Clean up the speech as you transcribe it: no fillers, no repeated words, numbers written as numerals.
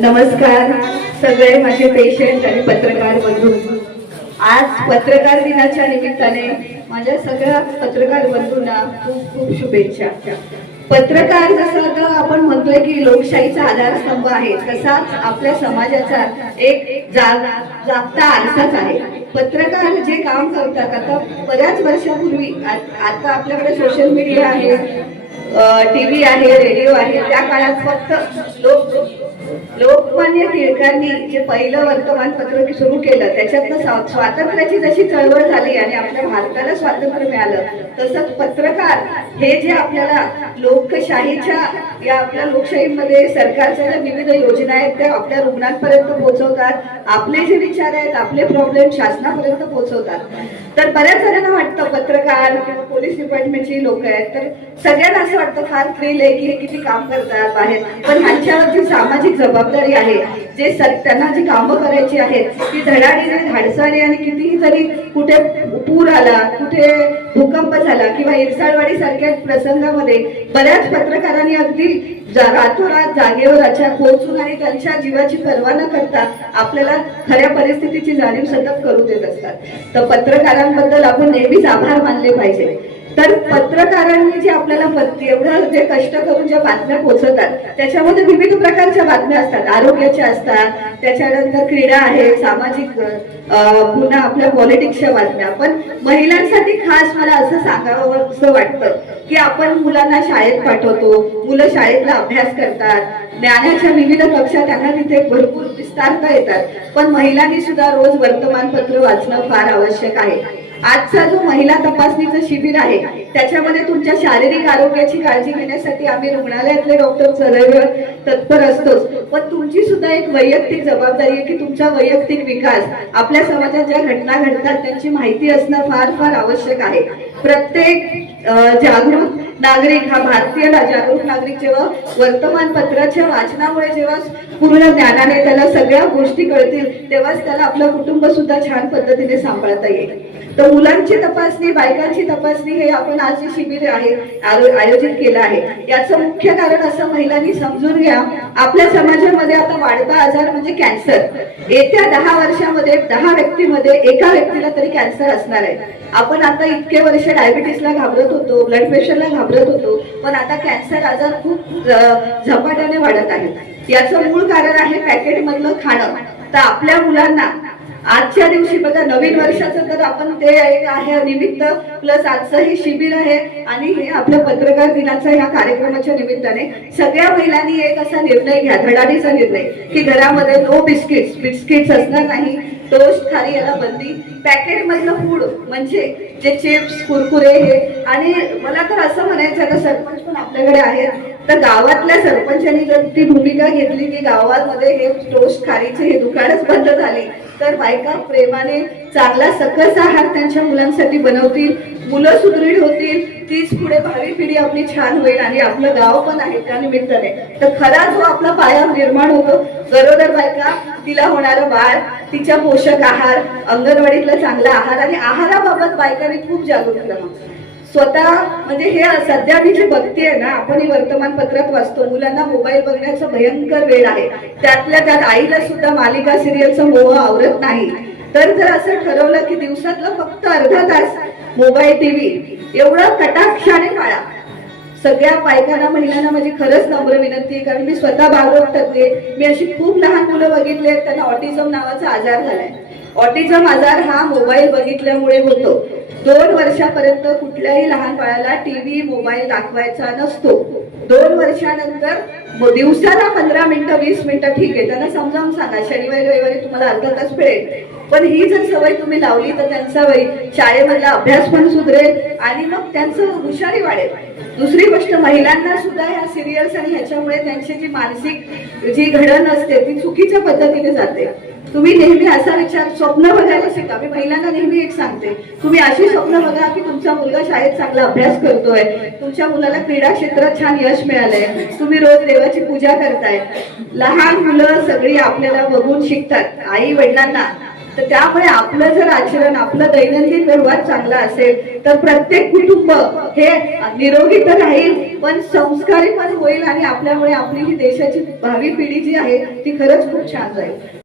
नमस्कार सगळे माझे पेशंट आणि पत्रकार बंधू. आज पत्रकार दिनाच्या निमित्ताने माझ्या सगळ्या पत्रकार बंधूंना खूप खूप शुभेच्छा. पत्रकार जसं आता आपण म्हणतोय की लोकशाहीचा आधारस्तंभ आहे, तसाच आपल्या समाजाचा एक जागता आरसाच आहे. पत्रकार जे काम करतात आता बऱ्याच वर्षापूर्वी, आता आपल्याकडे सोशल मीडिया आहे, टीव्ही आहे, रेडिओ आहे, त्या काळात फक्त लोकमान्य टिळकांनी जे पहिलं वर्तमानपत्र सुरू केलं त्याच्यातनं स्वातंत्र्याची जशी चळवळ झाली आणि आपल्या भारताला स्वातंत्र्य मिळालं, तसंच पत्रकार हे जे आपल्याला लोकशाहीच्या या आपल्या लोकशाहीमध्ये सरकारच्या ज्या विविध योजना आहेत त्या आपल्या रुग्णांपर्यंत पोहोचवतात, आपले जे विचार आहेत, आपले प्रॉब्लेम शासनापर्यंत पोहोचवतात. तर बऱ्याच जणांना वाटतं पत्रकार किंवा पोलीस डिपार्टमेंटची लोक आहेत तर सगळ्यांना असं वाटतं फार थ्रिल आहे की हे किती काम करतात बाहेर, पण ह्यांच्यावर जी सामाजिक जबाबदारी आहे, जे त्यांना जी कामं करायची आहेत ती धडाडीने धाडसाने आणि कितीही जरी कुठे पूर आला, कुठे भूकंप झाला किंवा इरसाळवाडी सारख्या प्रसंगामध्ये बऱ्याच पत्रकारांनी अगदी रातोरात जागेवर अचानक पोहोचून आणि त्यांच्या जीवाची पर्वा न करता आपल्याला खऱ्या परिस्थितीची जाणीव सतत करू देत असतात. तर पत्रकारांबद्दल आपण नेहमीच आभार मानले पाहिजे. तर पत्रकारांनी जे आपल्याला एवढं जे कष्ट करून ज्या बातम्या पोहोचवतात त्याच्यामध्ये विविध प्रकारच्या बातम्या असतात, आरोग्याच्या असतात, त्याच्यानंतर क्रीडा आहे, सामाजिक, पुन्हा आपल्या पॉलिटिक्सच्या बातम्या. पण महिलांसाठी खास मला असं सांगावं असं वाटतं की आपण मुलांना शाळेत पाठवतो, मुलं शाळेतला अभ्यास करतात, ज्ञानाच्या विविध कक्षा त्यांना तिथे भरपूर विस्तारता येतात, पण महिलांनी सुद्धा रोज वर्तमानपत्र वाचणं फार आवश्यक आहे. आजचा जो महिला तपासणीचं शिबिर आहे त्याच्यामध्ये तुमच्या शारीरिक आरोग्याची काळजी घेण्यासाठी आम्ही रुग्णालयातले डॉक्टर सदैव तत्पर असतोच, पण तुमची सुद्धा एक वैयक्तिक जबाबदारी आहे की तुमचा वैयक्तिक विकास, आपल्या समाजात ज्या घटना घडतात त्यांची माहिती असणं फार फार आवश्यक आहे. प्रत्येक जागरूक नागरिक हा भारतीय जागरूक नागरिक जेव्हा वर्तमानपत्राच्या वाचनामुळे जेव्हा पूर्ण ज्ञानाने त्याला सगळ्या गोष्टी कळतील तेव्हाच त्याला आपलं कुटुंब सुद्धा छान पद्धतीने सांभाळता येईल. तर मुलांची तपासणी, बायकांची तपासणी हे आपण आज जे शिबिर आहे आयोजित केलं आहे याचं मुख्य कारण असं महिलांनी समजून घ्या, आपल्या समाजामध्ये आता वाढता आजार म्हणजे कॅन्सर. येत्या 10 वर्षामध्ये 10 व्यक्तीमध्ये एका व्यक्तीला तरी कॅन्सर असणार आहे. आपण आता इतके वर्ष डायबिटीसला घाबरत होतो, ब्लड प्रेशरला घाबरत होतो, पण आता कॅन्सर आजार खूप झपाट्याने वाढत आहे. याचं मूळ कारण आहे पॅकेटमधलं खाणं. तर आपल्या मुलांना आजच्या दिवशी बघा, नवीन वर्षाचं तर आपण ते आहे निमित्त प्लस आजचं हे शिबिर आहे आणि हे आपल्या पत्रकार दिनाच्या ह्या कार्यक्रमाच्या निमित्ताने सगळ्या महिलांनी एक असा निर्णय घ्या, धडाडीचा निर्णय, की घरामध्ये नो बिस्किट्स असणार नाही, टोस्ट खारी याला बंदी, पॅकेट मधलं फूड म्हणजे जे चिप्स कुरकुरे हे. आणि मला तर असं म्हणायचं आता सरपंच पण आपल्याकडे आहेत, तर गावातल्या सरपंचांनी जर ती भूमिका घेतली की गावामध्ये हे टोस्ट खारीचे हे दुकानच बंद झाली तर बायका प्रेमाने चांगला सकस आहार त्यांच्या मुलांसाठी बनवतील, मुलं सुदृढ होतील, तीच पुढे भावी पिढी आपली छान होईल आणि आपलं गाव पण आहे त्या निमित्ताने. तर खरा जो आपला पाया निर्माण होतो, गरोदर बायका, तिला होणारं बाळ, तिच्या पोषक आहार, अंगणवाडीतला चांगला आहार आणि आहाराबाबत बायकांनी खूप जागरूक राहावं. स्वतः म्हणजे हे सध्या मी जे बघतेय ना, आपण ही वर्तमानपत्रात वाचतो, मुलांना मोबाईल बघण्याचा भयंकर वेळ आहे, त्यातल्या त्यात आईला सुद्धा मालिका सिरियलचा मोह आवरत नाही. तर जर असं ठरवलं की दिवसातलं फक्त अर्धा तास मोबाईल, टीव्ही एवढं कटाक्षाने पाळा. सगळ्या बायकांना, महिलांना माझी खरंच नम्र विनंती आहे, कारण मी स्वतः बालरोग तज्ञ, मी अशी खूप लहान मुलं बघितली आहेत त्यांना ऑटिझम नावाचा आजार झालाय. ऑटिझम आजार हा मोबाईल बघितल्यामुळे होतो. 2 वर्षापर्यंत कुठल्याही लहान बाळाला टीव्ही, मोबाईल दाखवायचा नसतो. 2 वर्षानंतर दिवसाला 15 मिनिटं 20 मिनिटं ठीक आहे, त्यांना समजावून सांगा शनिवारी रविवारी तुम्हाला अर्धा तास मिळेल, पण ही जर सवय तुम्ही लावली तर त्यांचा शाळेमधला अभ्यास पण सुधरेल आणि मग त्यांचं हुशारी वाढेल. दुसरी गोष्ट, महिलांना सुद्धा ह्या सिरियल्स आणि ह्याच्यामुळे त्यांची जी मानसिक जी घडण असते ती चुकीच्या पद्धतीने जाते. तुम्ही नेहमी असा विचार, स्वप्न बघायला शिका. मी महिलांना नेहमी एक सांगते, तुम्ही अशी स्वप्न बघा की तुमचा मुलगा शाळेत चांगला अभ्यास करतोय, तुमच्या मुलाला क्रीडा क्षेत्रात छान यश मिळालंय, तुम्ही रोज देवाची पूजा करताय. लहान मुलं सगळी आपल्याला बघून शिकतात. आई वडिलांना तर त्यामुळे आपलं जर आचरण, आपलं दैनंदिन व्यवहार चांगला असेल तर प्रत्येक कुटुंब हे निरोगी तर राहील पण संस्कारी पण होईल आणि आपल्यामुळे आपली ही देशाची भावी पिढी जी आहे ती खरंच खूप छान जाईल.